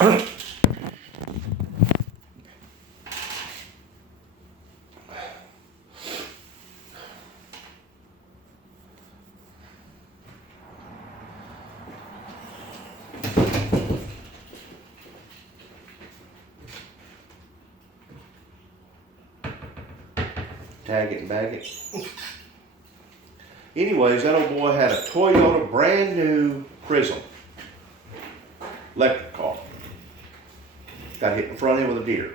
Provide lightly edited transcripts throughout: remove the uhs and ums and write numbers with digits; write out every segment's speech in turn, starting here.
Tag it and bag it. Anyways, that old boy had a Toyota brand new Prism. Electric car. Got hit in the front end with a deer.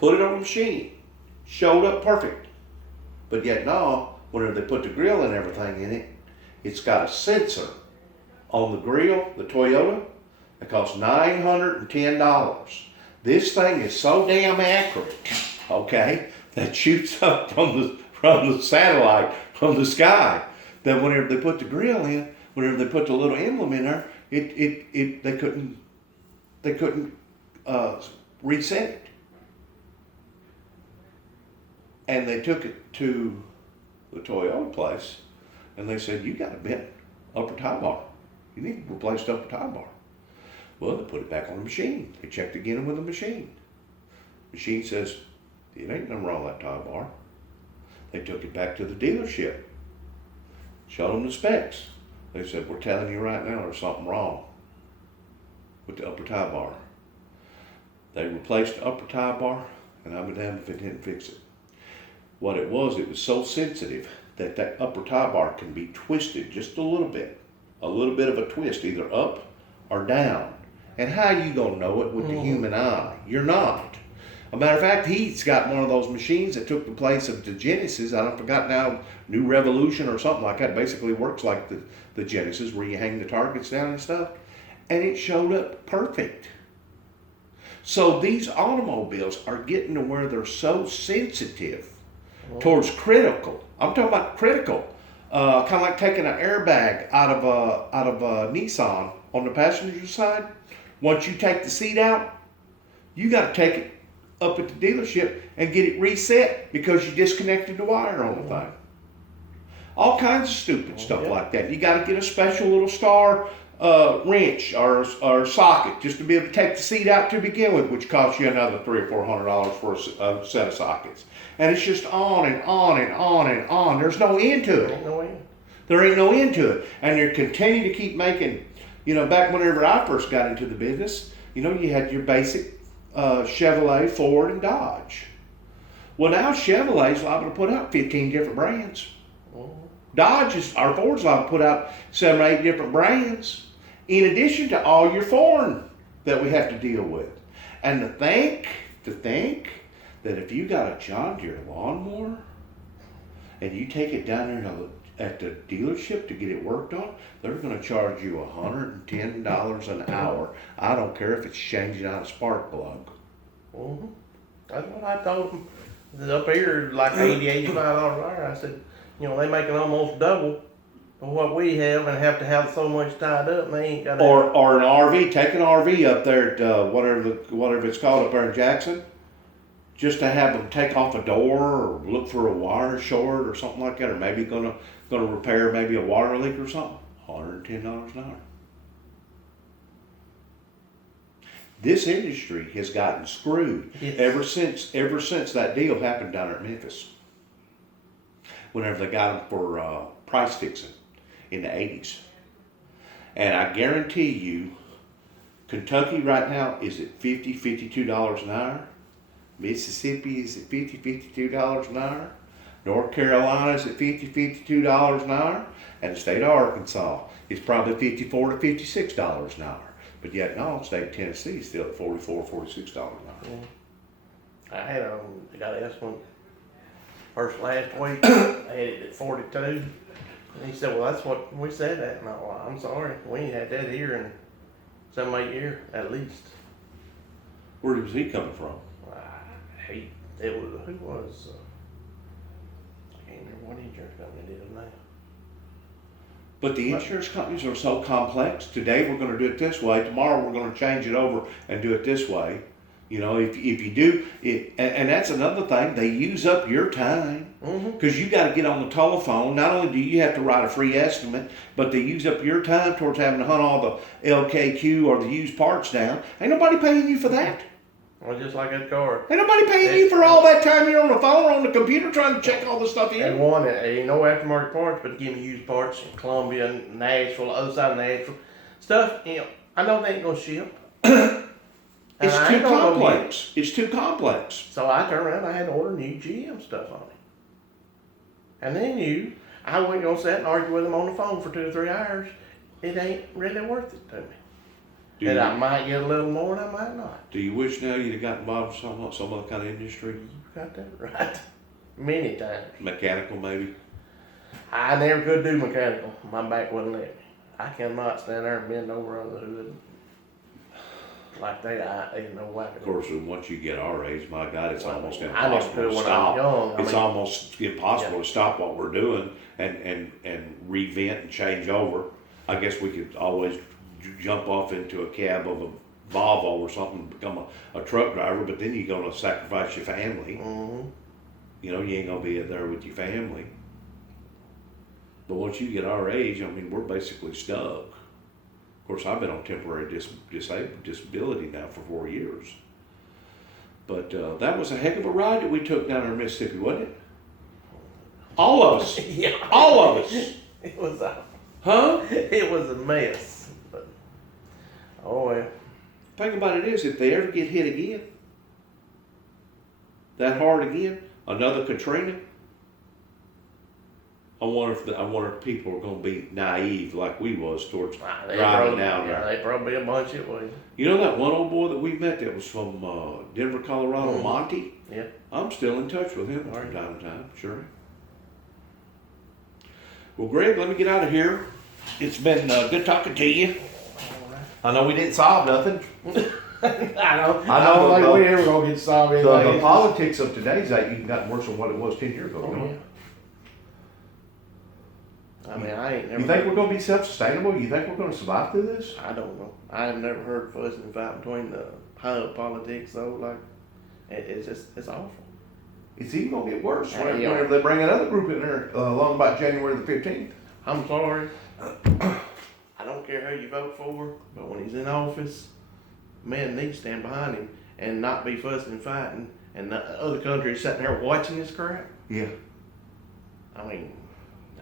Put it on the machine. Showed up perfect. But yet now, whenever they put the grill and everything in it, it's got a sensor on the grill, the Toyota, that costs $910. This thing is so damn accurate, okay, that shoots up from the satellite, from the sky, that whenever they put the grill in, whenever they put the little emblem in there, they couldn't reset it. And they took it to the Toyota place, and they said, "You got a bent upper tie bar. You need to replace the upper tie bar." Well, they put it back on the machine. They checked again with the machine. Machine says, "It ain't nothing wrong with that tie bar." They took it back to the dealership. Showed them the specs. They said, "We're telling you right now there's something wrong with the upper tie bar." They replaced the upper tie bar, and I'll be damned if it didn't fix it. What it was so sensitive that that upper tie bar can be twisted just a little bit of a twist, either up or down. And how you gonna know it with the human eye? You're not. A matter of fact, he's got one of those machines that took the place of the Genesis. I don't forgot now, New Revolution or something like that. Basically works like the Genesis, where you hang the targets down and stuff. And it showed up perfect. So these automobiles are getting to where they're so sensitive towards critical. I'm talking about critical. Kind of like taking an airbag out of a Nissan on the passenger side. Once you take the seat out, you got to take it up at the dealership and get it reset because you disconnected the wire on the thing. All kinds of stupid stuff like that. You got to get a special little star wrench or socket just to be able to take the seat out to begin with, which costs you another $300 or $400 for a set of sockets. And it's just on and on and on and on. There's no end to it. There ain't no end to it. And you're continuing to keep making, back whenever I first got into the business, you had your basic Chevrolet, Ford, and Dodge. Well, now Chevrolet's liable to put out 15 different brands. Ford's liable to put out 7 or 8 different brands, in addition to all your foreign that we have to deal with. And to think that if you got a John Deere lawnmower and you take it down there at the dealership to get it worked on, they're going to charge you $110 an hour. I don't care if it's changing out a spark plug. That's what I told them. Up here, like $80, $85 an hour. I said, they making almost double of what we have and have to have so much tied up, and they ain't got. Or an RV. Take an RV up there at whatever it's called up there in Jackson, just to have them take off a door or look for a wire short or something like that, or maybe gonna repair maybe a water leak or something. $110 an hour. This industry has gotten screwed ever since that deal happened down at Memphis. Whenever they got them for price fixing in the 80s. And I guarantee you, Kentucky right now is at $50, $52 an hour. Mississippi is at $50, $52 an hour. North Carolina is at $50, $52 an hour. And the state of Arkansas is probably $54 to $56 an hour. But yet, no, the state of Tennessee is still at $44, $46 an hour. I got an estimate first last week. I had it at 42. And he said, "Well, that's what we said that." And I'm sorry, we ain't had that here in 7, 8 years at least. Where was he coming from? Who was? I can't remember what insurance company did it now. But the insurance companies are so complex. Today we're going to do it this way. Tomorrow we're going to change it over and do it this way. You know, if you do it, and that's another thing, they use up your time because you got to get on the telephone. Not only do you have to write a free estimate, but they use up your time towards having to hunt all the LKQ or the used parts down. Ain't nobody paying you for that. Well, just like that car. Ain't nobody paying you for all that time you're on the phone or on the computer trying to check all this stuff in. And one, ain't no aftermarket parts, but give me used parts in Columbia, Nashville, other side of Nashville. Stuff, you know, I know they ain't gonna ship. It's too complex. It's too complex. So I turned around, I had to order new GM stuff on it. And then I wasn't gonna sit and argue with them on the phone for 2 or 3 hours. It ain't really worth it to me. And I might get a little more and I might not. Do you wish now you'd have got involved in some other kind of industry? You got that right. Many times. Mechanical, maybe? I never could do mechanical. My back wouldn't let me. I cannot stand there and bend over on the hood. Like that, ain't no way. Of course, once you get our age, my God, it's almost I never impossible could to when I stop. was young. It's almost impossible to stop what we're doing and revent and change over. I guess we could always jump off into a cab of a Volvo or something and become a truck driver, but then you're going to sacrifice your family. You know, you ain't going to be there with your family. But once you get our age, I mean, we're basically stuck. Of course, I've been on temporary disability now for 4 years. But that was a heck of a ride that we took down there in Mississippi, wasn't it? All of us. Yeah. All of us. It was Huh? it was a mess. But, oh well. Thing about it is, if they ever get hit again, that hard again, another Katrina, I wonder if people are going to be naive like we was towards driving down there. They probably a bunch of way. You know that one old boy that we met that was from Denver, Colorado, Monty? Yeah. I'm still in touch with him from time to time, sure. Well, Greg, let me get out of here. It's been good talking to you. I know we didn't solve nothing. I know. I know, like we ever gonna get solved. The politics of today's age even gotten worse than what it was 10 years ago. Oh, yeah. I mean, I ain't never. You think we're going to be self-sustainable? You think we're going to survive through this? I don't know. I have never heard fussing and fight between the high politics though. Like, it's awful. It's even going to get worse Yeah. whenever they bring another group in there along about January the 15th. I'm sorry. I don't care who you vote for, but when he's in office, men need to stand behind him and not be fussing and fighting. And the other countries sitting there watching this crap. Yeah. I mean,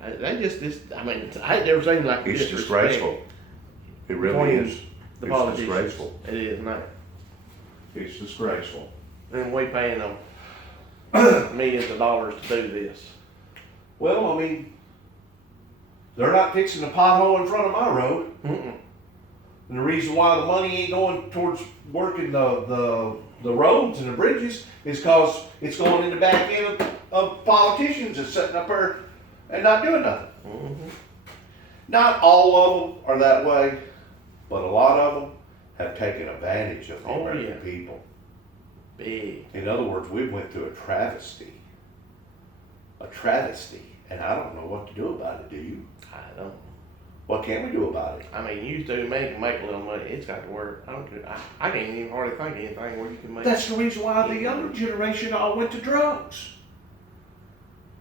they just I mean, I ain't never seen like It's disgraceful. It really is. The It's politicians. disgraceful. It is now. It's disgraceful. And we paying them millions of dollars to do this. Well, I mean, they're not fixing the pothole in front of my road. Mm-mm. And the reason why the money ain't going towards working the roads and the bridges is because it's going in the back end of politicians that's sitting up there and not doing nothing. Mm-hmm. Not all of them are that way, but a lot of them have taken advantage of the American people. Big. In other words, we went through a travesty. And I don't know what to do about it, do you? I don't. What can we do about it? I mean, you two make a little money. It's got to work. I don't care. I can't even hardly think of anything where you can make. That's the reason why the younger generation all went to drugs.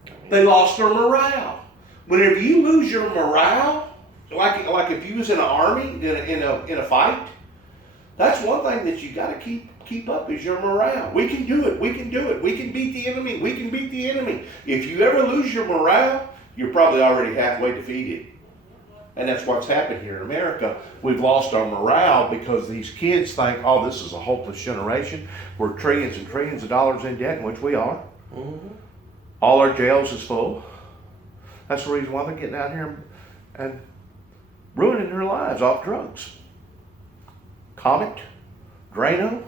I mean, They lost their morale. Whenever you lose your morale, like if you was in an army in a fight, that's one thing that you got to keep up is your morale. We can do it. We can do it. We can beat the enemy. We can beat the enemy. If you ever lose your morale, you're probably already halfway defeated. And that's what's happened here in America. We've lost our morale because these kids think, oh, this is a hopeless generation. We're trillions and trillions of dollars in debt, which we are. mm-hmm. All our jails is full. That's the reason why they're getting out here and ruining their lives off drugs. Comet, Drano,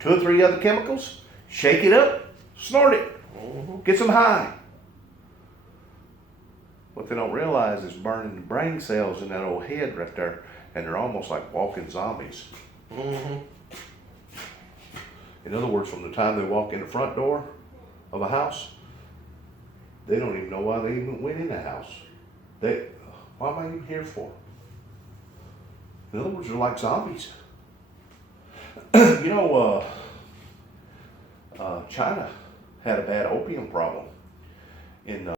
2 or 3 other chemicals, shake it up, snort it, get some high. What they don't realize is burning the brain cells in that old head right there, and they're almost like walking zombies. Mm-hmm. In other words, from the time they walk in the front door of a house, they don't even know why they even went in the house. What am I even here for? In other words, they're like zombies. You know, China had a bad opium problem in